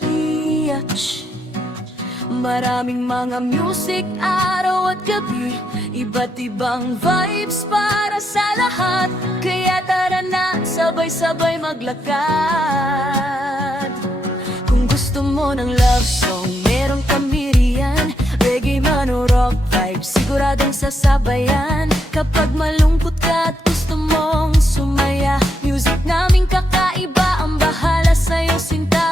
PH. Maraming mga music araw at gabi, iba't ibang vibes para sa lahat. Kaya tara na, sabay-sabay maglakad. Kung gusto mo ng love song, meron kami riyan. Reggae man o rock vibe, siguradong sasabayan. Kapag malungkot ka at gusto mong sumaya, music naming kakaiba ang bahala sa'yo, sinta.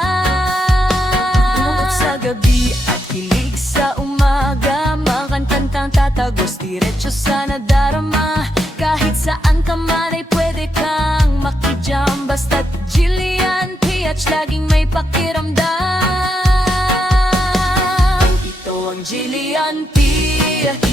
Bumot sa gabi at kilig sa umaga, mga kantang tatagos diretso sa nadarama. Kahit saan ka man ay pwede kang makijam, basta't Jillian PH laging may pakiramdam. Ito ang Jillian PH.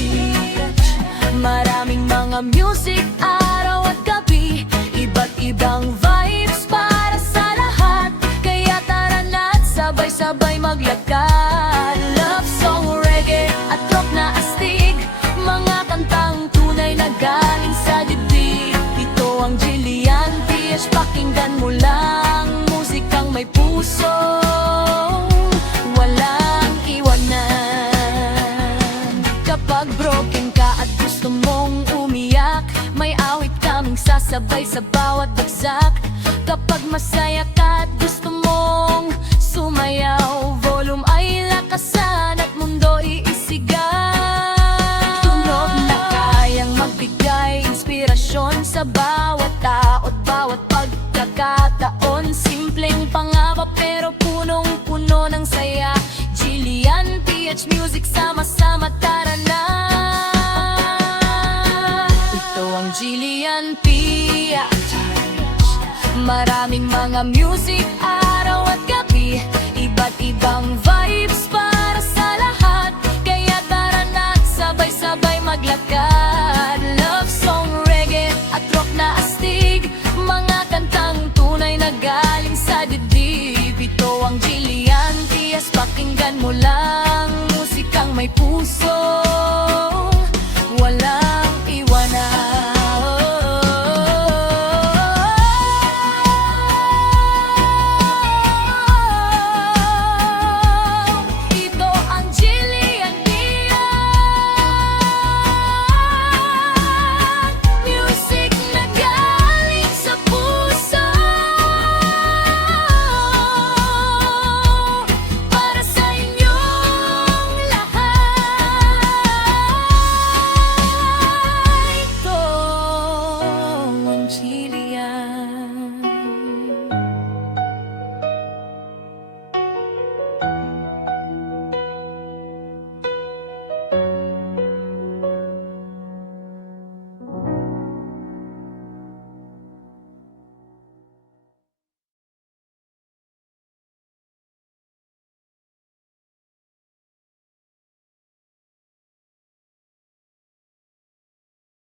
Maraming mga music araw at gabi, iba't ibang vibes para sa lahat. Kaya tara na't sabay-sabay maglakad. Love song, reggae at rock na astig, mga kantang tunay na galing sa dibdib. Ito ang Jillian PH, pakinggan mo lang, musikang may puso, walang iwanan. Kapag broken ka at gusto mong umiyak, may awit kaming sasabay sa bawat bagsak. Kapag masaya ka at gusto mong sumayaw, volume ay lakasan at mundo iisigaw. Tunog na kayang magbigay inspirasyon sa bawat tao at bawat pagkakataon. Simpleng pangaba pero punong-puno ng saya. Jillian PH Music, sama-sama tara na. Ito ang Jillian PH. Maraming mga music araw at gabi, iba't ibang vibes para sa lahat. Kaya tara na't sabay-sabay maglakad. Love song, reggae at rock na astig, mga kantang tunay na galing sa dibdib. Ito ang Jillian PH, pakinggan mo lang, musikang may puso, wala